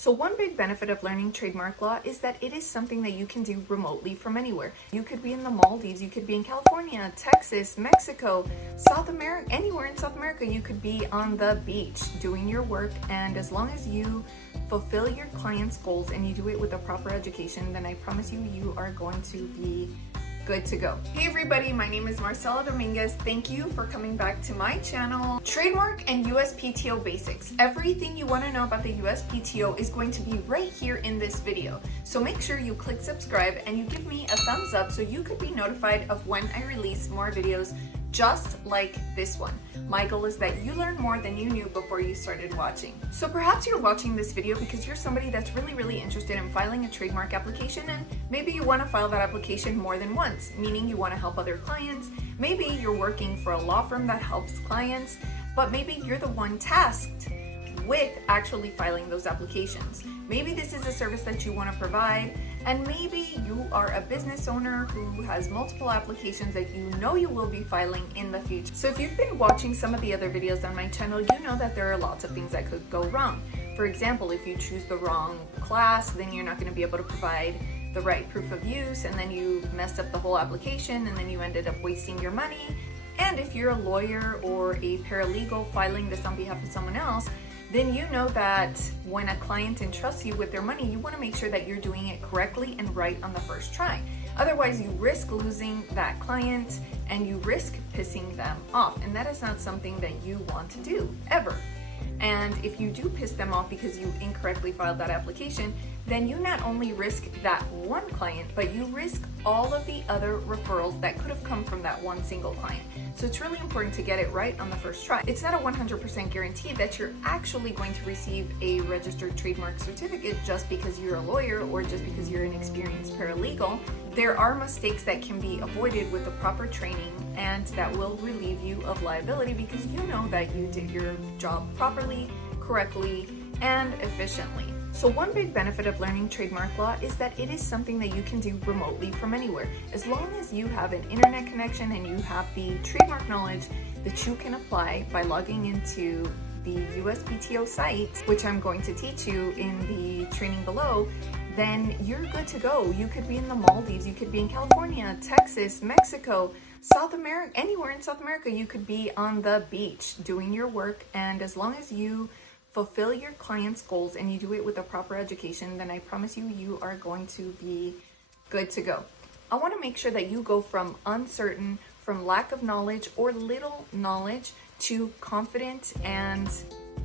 So one big benefit of learning trademark law is that it is something that you can do remotely from anywhere. You could be in the Maldives, you could be in California, Texas, Mexico, South America, anywhere in South America. You could be on the beach doing your work, and as long as you fulfill your client's goals and you do it with a proper education, then I promise you, you are going to be good to go. Hey everybody, my name is Marcella Dominguez. Thank you for coming back to my channel. Trademark and USPTO basics. Everything you want to know about the USPTO is going to be right here in this video. So make sure you click subscribe and you give me a thumbs up so you could be notified of when I release more videos just like this one. My goal is that you learn more than you knew before you started watching. So perhaps you're watching this video because you're somebody that's really interested in filing a trademark application, and maybe you want to file that application more than once, meaning you want to help other clients. Maybe you're working for a law firm that helps clients, but maybe you're the one tasked with actually filing those applications. Maybe this is a service that you want to provide, and maybe you are a business owner who has multiple applications that you know you will be filing in the future. So if you've been watching some of the other videos on my channel, you know that there are lots of things that could go wrong. For example, if you choose the wrong class, then you're not going to be able to provide the right proof of use, and then you messed up the whole application, and then you ended up wasting your money. And if you're a lawyer or a paralegal filing this on behalf of someone else, then you know that when a client entrusts you with their money, you want to make sure that you're doing it correctly and right on the first try. Otherwise, you risk losing that client and you risk pissing them off. And that is not something that you want to do, ever. And if you do piss them off because you incorrectly filed that application, then you not only risk that one client, but you risk all of the other referrals that could have come from that one single client. So it's really important to get it right on the first try. It's not a 100% guarantee that you're actually going to receive a registered trademark certificate just because you're a lawyer or just because you're an experienced paralegal. There are mistakes that can be avoided with the proper training, and that will relieve you of liability because you know that you did your job properly, correctly, and efficiently. So one big benefit of learning trademark law is that it is something that you can do remotely from anywhere. As long as you have an internet connection and you have the trademark knowledge that you can apply by logging into the USPTO site, which I'm going to teach you in the training below, then you're good to go. You could be in the Maldives, you could be in California, Texas, Mexico, South America, anywhere in South America. You could be on the beach doing your work, and as long as you fulfill your client's goals and you do it with a proper education, then I promise you, you are going to be good to go. I want to make sure that you go from uncertain, from lack of knowledge or little knowledge, to confident and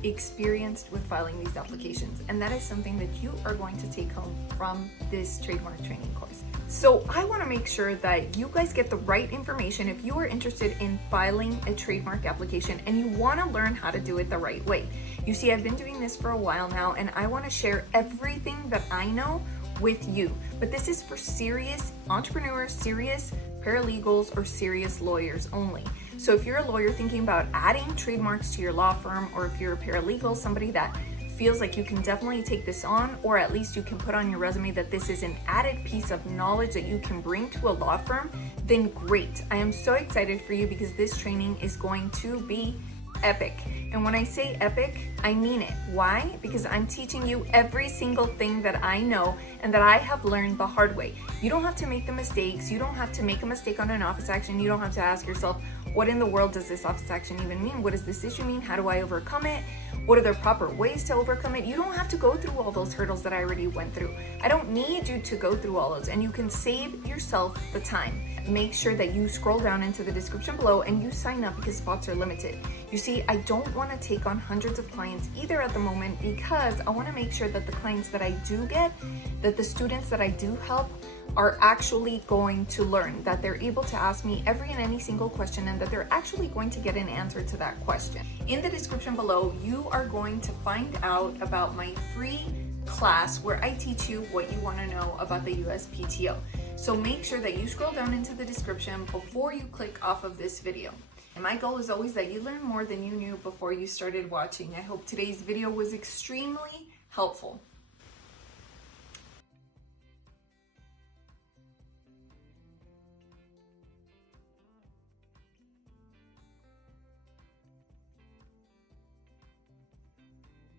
experienced with filing these applications. And that is something that you are going to take home from this trademark training course. So I want to make sure that you guys get the right information if you are interested in filing a trademark application and you want to learn how to do it the right way. You see, I've been doing this for a while now, and I want to share everything that I know with you. But this is for serious entrepreneurs, serious paralegals, or serious lawyers only. So if you're a lawyer thinking about adding trademarks to your law firm, or if you're a paralegal, somebody that feels like you can definitely take this on, or at least you can put on your resume that this is an added piece of knowledge that you can bring to a law firm, then great. I am so excited for you because this training is going to be epic. And when I say epic, I mean it. Why? Because I'm teaching you every single thing that I know and that I have learned the hard way. You don't have to make the mistakes. You don't have to make a mistake on an office action. You don't have to ask yourself, what in the world does this office action even mean? What does this issue mean? How do I overcome it? What are the proper ways to overcome it? You don't have to go through all those hurdles that I already went through. I don't need you to go through all those, and you can save yourself the time. Make sure that you scroll down into the description below and you sign up because spots are limited. You see, I don't want to take on hundreds of clients either at the moment, because I want to make sure that the clients that I do get, that the students that I do help, are actually going to learn, that they're able to ask me every and any single question, and that they're actually going to get an answer to that question. In the description below, you are going to find out about my free class where I teach you what you want to know about the USPTO. So make sure that you scroll down into the description before you click off of this video. And my goal is always that you learn more than you knew before you started watching. I hope today's video was extremely helpful.